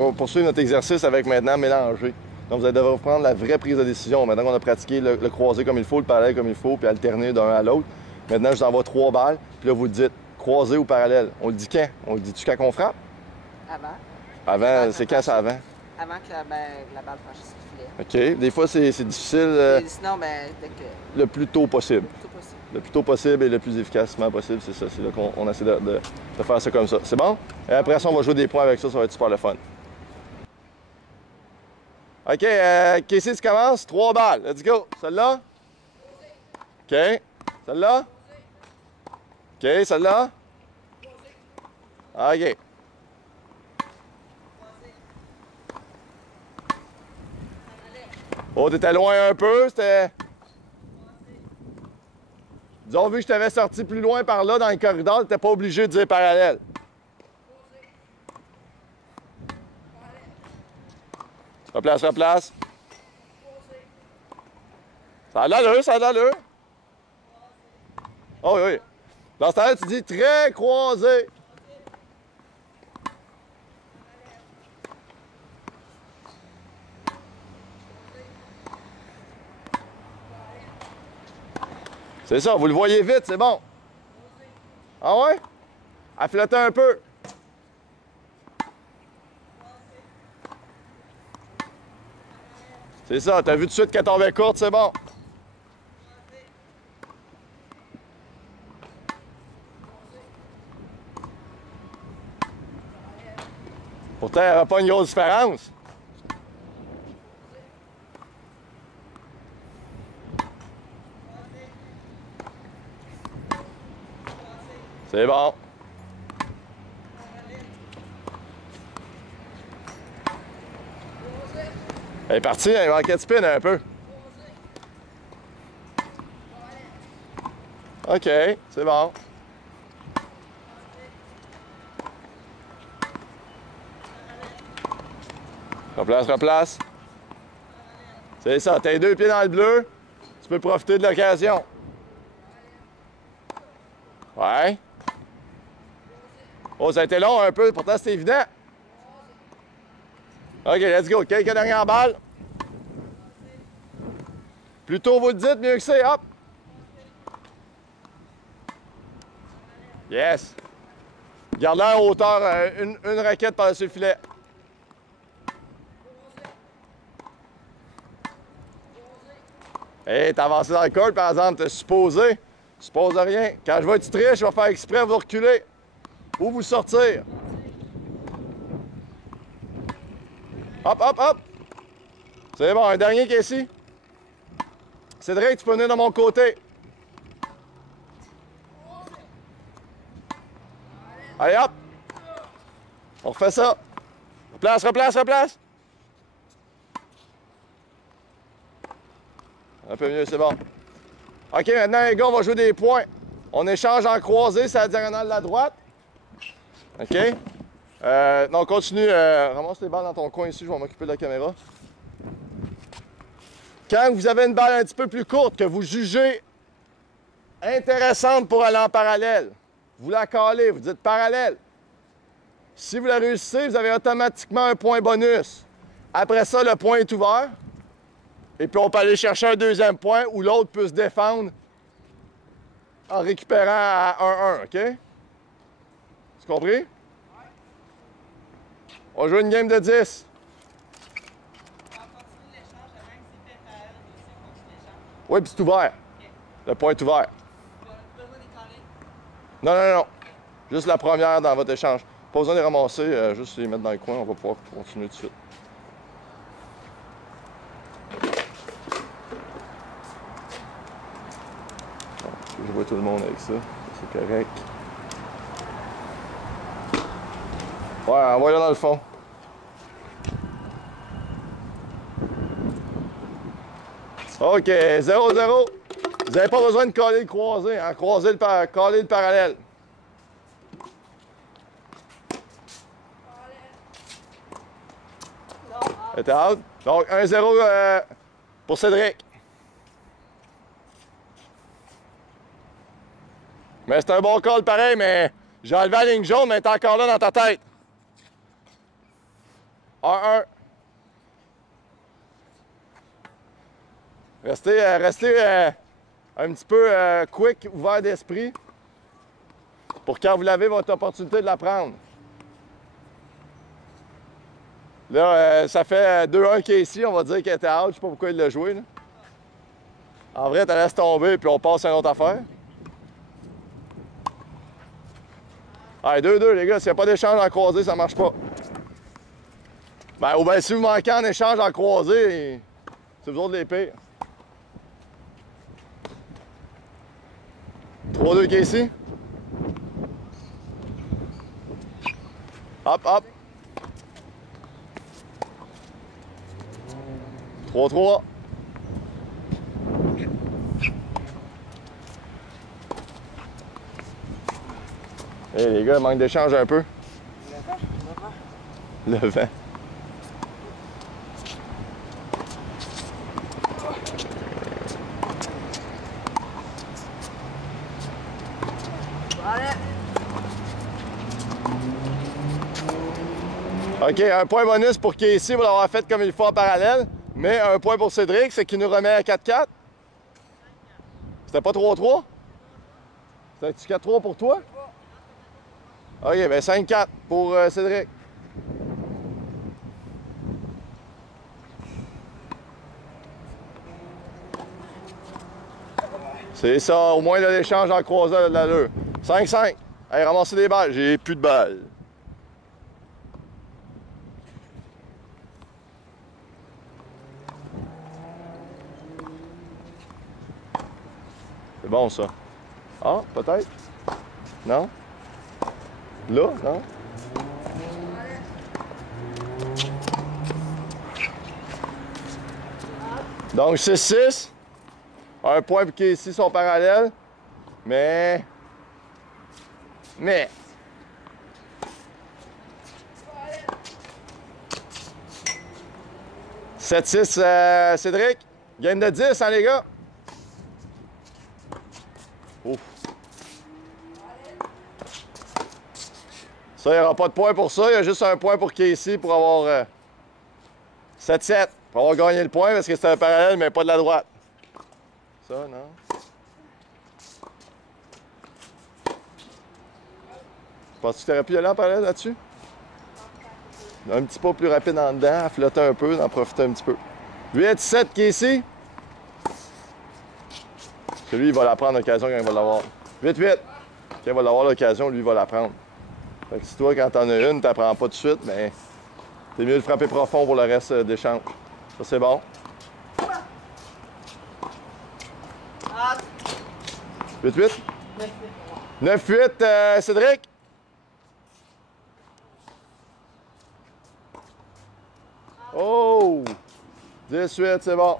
On va poursuivre notre exercice avec maintenant mélanger. Donc, vous allez devoir prendre la vraie prise de décision. Maintenant qu'on a pratiqué le croisé comme il faut, le parallèle comme il faut, puis alterner d'un à l'autre, maintenant, je vous envoie 3 balles, puis là, vous le dites croisé ou parallèle. On le dit quand? On le dit-tu quand on frappe? Avant. Avant, c'est quand ça avant? Avant que la balle franchisse le filet. OK. Des fois, c'est difficile. Sinon, dès que... Le plus tôt possible. Le plus tôt possible. Le plus tôt possible et le plus efficacement possible, c'est ça. C'est là qu'on essaie de faire ça comme ça. C'est bon? Et après ça, on va jouer des points avec ça. Ça va être super le fun. OK. Casey, tu commences. 3 balles. Let's go. Celle-là? OK. Celle-là? OK. Celle-là? OK. Oh, t'étais loin un peu. C'était... Disons, vu que je t'avais sorti plus loin par là dans le corridor, t'étais pas obligé de dire parallèle. Replace, replace. Ça a l'allure, ça a l'allure. Oh oui, oui. Dans ce temps-là, tu dis très croisé. C'est ça, vous le voyez vite, c'est bon. Ah ouais? À flotter un peu. C'est ça, t'as vu tout de suite qu'elle tombait courte, c'est bon. Pourtant, il n'y aura pas une grosse différence. C'est bon. Elle est partie, elle manquait de spin un peu. OK, c'est bon. Replace, replace. C'est ça, t'as les 2 pieds dans le bleu, tu peux profiter de l'occasion. Ouais. Oh, ça a été long un peu, pourtant c'était évident. OK, let's go. Quelques dernières balles. Plus tôt vous le dites, mieux que c'est. Hop. Yes. Garde-la en hauteur, une raquette par-dessus le filet. Hey, t'as avancé dans le court, par exemple, t'es supposé. Tu supposes rien. Quand je vois que tu triches, je vais faire exprès vous reculer. Ou vous sortir. Hop, hop, hop. C'est bon, un dernier qui est ici. Cédric, tu peux venir de mon côté. Allez, hop. On refait ça. Replace, replace, replace. Un peu mieux, c'est bon. OK, maintenant, les gars, on va jouer des points. On échange en croisé, c'est la diagonale de la droite. OK? Non, continue. Ramasse les balles dans ton coin ici, je vais m'occuper de la caméra. Quand vous avez une balle un petit peu plus courte que vous jugez intéressante pour aller en parallèle, vous la calez, vous dites parallèle. Si vous la réussissez, vous avez automatiquement un point bonus. Après ça, le point est ouvert. Et puis, on peut aller chercher un deuxième point où l'autre peut se défendre en récupérant à 1-1, OK? Tu compris? On joue une game de 10. Oui, puis c'est ouvert. Le point est ouvert. Non, non, non. Juste la première dans votre échange. Pas besoin de les ramasser, juste les mettre dans le coin, on va pouvoir continuer tout de suite. Je vois tout le monde avec ça. C'est correct. Ouais, envoie-le dans le fond. OK, 0-0. Vous n'avez pas besoin de coller le croisé, hein? Coller le parallèle. T'es out? Donc, 1-0 pour Cédric. Mais c'est un bon call pareil, mais j'ai enlevé la ligne jaune, mais elle est encore là dans ta tête. 1-1. Restez un petit peu quick, ouvert d'esprit, pour quand vous l'avez votre opportunité de la prendre. Là, ça fait 2-1 qui est ici, on va dire qu'il était out, je sais pas pourquoi il l'a joué. Là. En vrai, tu laisses tomber, puis on passe à une autre affaire. Allez, 2-2, les gars, s'il n'y a pas d'échange en croisé, ça marche pas. Ben, ou bien si vous manquez en échange en croisé, c'est vous autres les pires. 3-2 qui est ici. Hop, hop. 3-3. Hey, les gars, il manque d'échange un peu. Le vent. OK, un point bonus pour Casey pour l'avoir fait comme il faut en parallèle. Mais un point pour Cédric, c'est qu'il nous remet à 4-4. C'était pas 3-3? C'était 4-3 pour toi? OK, ben 5-4 pour Cédric. C'est ça, au moins l'échange en croisant de l'allure. 5-5. Allez, ramassez des balles. J'ai plus de balles. C'est bon, ça. Ah, peut-être? Non? Là? Non? Donc, 6-6. Un point pour qu'ici sont parallèles. Mais... 7-6, Cédric. Game de 10, hein, les gars? Ouf. Ça, il n'y aura pas de point pour ça. Il y a juste un point pour Casey pour avoir 7-7. Pour avoir gagné le point parce que c'était un parallèle, mais pas de la droite. Ça, non? Penses-tu que tu aurais pu y aller en parallèle là-dessus? Un petit pas plus rapide en dedans, flotter un peu, d'en profiter un petit peu. 8-7 Casey. Lui, il va la prendre l'occasion quand il va l'avoir. 8-8. Quand il va l'avoir l'occasion, lui, il va la prendre. Fait que si toi, quand t'en as une, t'apprends pas tout de suite, mais c'est mieux de frapper profond pour le reste d'échange. Ça, c'est bon. 8-8. 9-8, Cédric. Oh! 18, c'est bon.